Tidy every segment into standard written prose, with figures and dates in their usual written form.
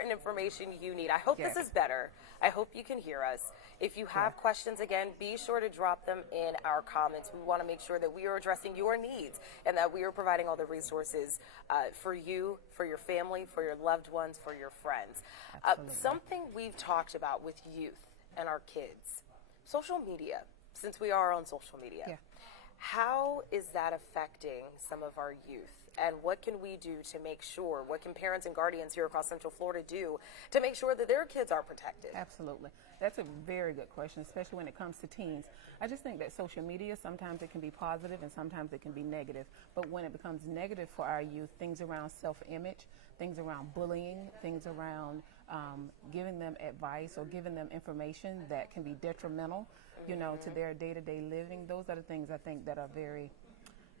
important information you need. I hope this is better. I hope you can hear us. If you have questions, again, be sure to drop them in our comments. We want to make sure that we are addressing your needs and that we are providing all the resources for you, for your family, for your loved ones, for your friends. Something we've talked about with youth and our kids, social media, since we are on social media. Yeah. How is that affecting some of our youth? And what can we do to make sure, what can parents and guardians here across Central Florida do to make sure that their kids are protected? Absolutely. That's a very good question, especially when it comes to teens. I just think that social media, sometimes it can be positive and sometimes it can be negative. But when it becomes negative for our youth, things around self-image, things around bullying, things around giving them advice or giving them information that can be detrimental, you know, to their day-to-day living, those are the things I think that are very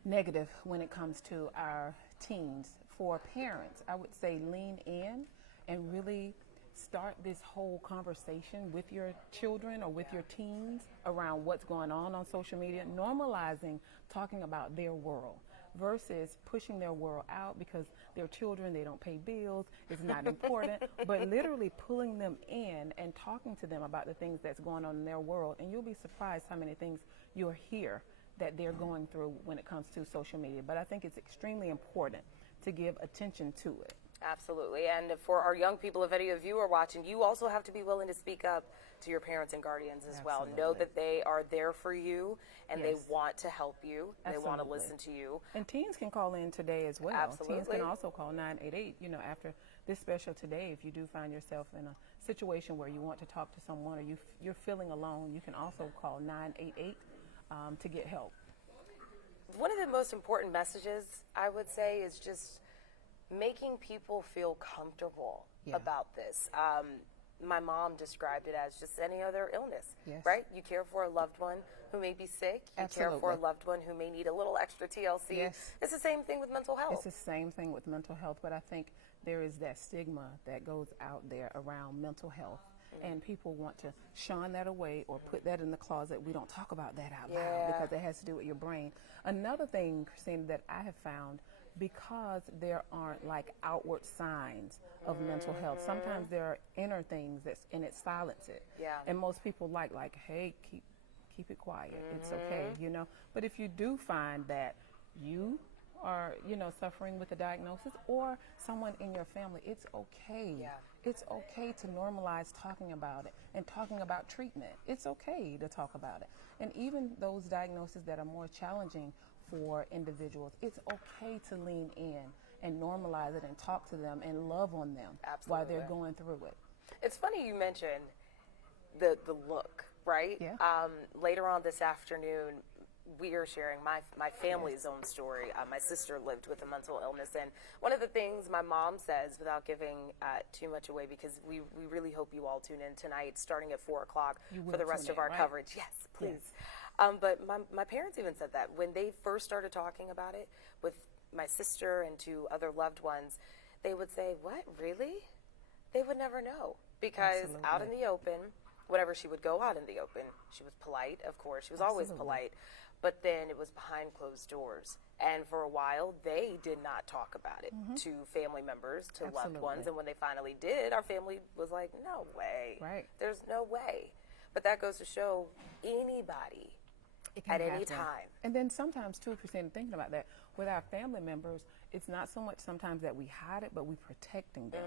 negative when it comes to our teens. For parents, I would say lean in and really start this whole conversation with your children or with your teens around what's going on social media, normalizing talking about their world versus pushing their world out because they're children, they don't pay bills, it's not important, but literally pulling them in and talking to them about the things that's going on in their world. And you'll be surprised how many things you'll hear that they're going through when it comes to social media. But I think it's extremely important to give attention to it. Absolutely. And for our young people, if any of you are watching, you also have to be willing to speak up to your parents and guardians as well. Know that they are there for you and they want to help you. They want to listen to you. And teens can call in today as well. Absolutely. Teens can also call 988, you know, after this special today. If you do find yourself in a situation where you want to talk to someone or you're feeling alone, you can also call 988 to get help. One of the most important messages, I would say, is just making people feel comfortable about this. My mom described it as just any other illness, right? You care for a loved one who may be sick. You care for a loved one who may need a little extra TLC. It's the same thing with mental health. It's the same thing with mental health, but I think there is that stigma that goes out there around mental health. And people want to shun that away or put that in the closet. We don't talk about that out loud because it has to do with your brain. Another thing, Christine, that I have found, because there aren't like outward signs of mental health, sometimes there are inner things and it silences it. And most people like, hey, keep it quiet. It's okay, you know. But if you do find that you are, you know, suffering with a diagnosis or someone in your family, it's okay. It's okay to normalize talking about it and talking about treatment. It's okay to talk about it. And even those diagnoses that are more challenging for individuals, it's okay to lean in and normalize it and talk to them and love on them while they're going through it. It's funny you mentioned the look, right? Later on this afternoon, we are sharing my family's own story. My sister lived with a mental illness, and one of the things my mom says, without giving too much away, because we really hope you all tune in tonight, starting at 4 o'clock for the rest of our coverage. Yes, please. But my parents even said that when they first started talking about it with my sister and to other loved ones, they would say, "What, really?" They would never know, because out in the open, whenever she would go out in the open, she was polite, of course. She was always polite. But then it was behind closed doors. And for a while, they did not talk about it to family members, to loved ones. And when they finally did, our family was like, no way. There's no way. But that goes to show anybody at any time. And then sometimes, too, Christine, thinking about that, with our family members, it's not so much sometimes that we hide it, but we're protecting them.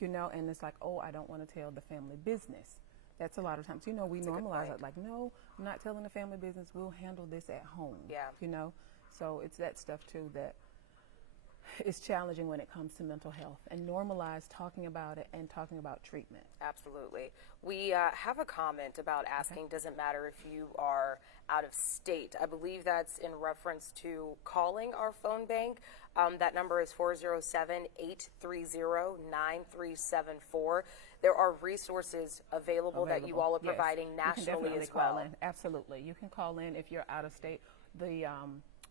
You know, and it's like, oh, I don't want to tell the family business. That's a lot of times, you know, we normalize it like, no, I'm not telling the family business. We'll handle this at home. You know, so it's that stuff too that is challenging when it comes to mental health, and normalize talking about it and talking about treatment. Absolutely. We have a comment about asking, does it matter if you are out of state? I believe that's in reference to calling our phone bank. That number is 407-830-9374. There are resources available that you all are providing nationally as well. Call in. Absolutely. You can call in if you're out of state. The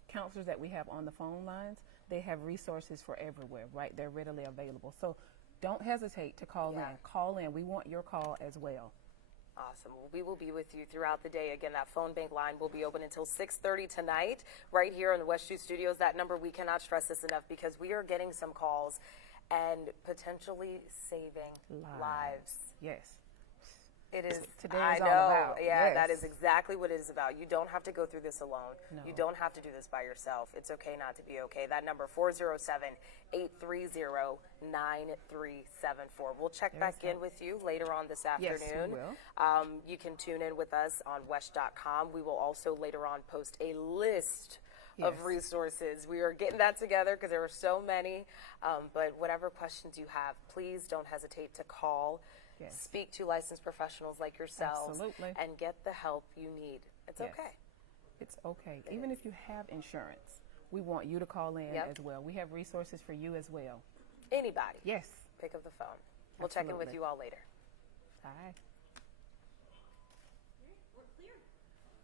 counselors that we have on the phone lines, they have resources for everywhere, right? They're readily available. So don't hesitate to call in. Call in. We want your call as well. Awesome. Well, we will be with you throughout the day. Again, that phone bank line will be open until 6:30 tonight, right here in the West Street Studios. That number, we cannot stress this enough, because we are getting some calls and potentially saving lives. Yes. It is. Today I is know. all about. Yeah, Yes. that is exactly what it is about. You don't have to go through this alone. No. You don't have to do this by yourself. It's okay not to be okay. That number 407-830-9374. We'll check back in with you later on this afternoon. Yes, we will. You can tune in with us on wesh.com. We will also later on post a list of resources. We are getting that together because there are so many. But whatever questions you have, please don't hesitate to call. Yes. Speak to licensed professionals like yourselves. Absolutely. And get the help you need. It's okay. It's okay. Even if you have insurance, we want you to call in as well. We have resources for you as well. Anybody. Yes. Pick up the phone. We'll check in with you all later. All right.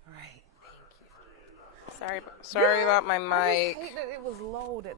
All right. Sorry about my mic. I hate that it was low that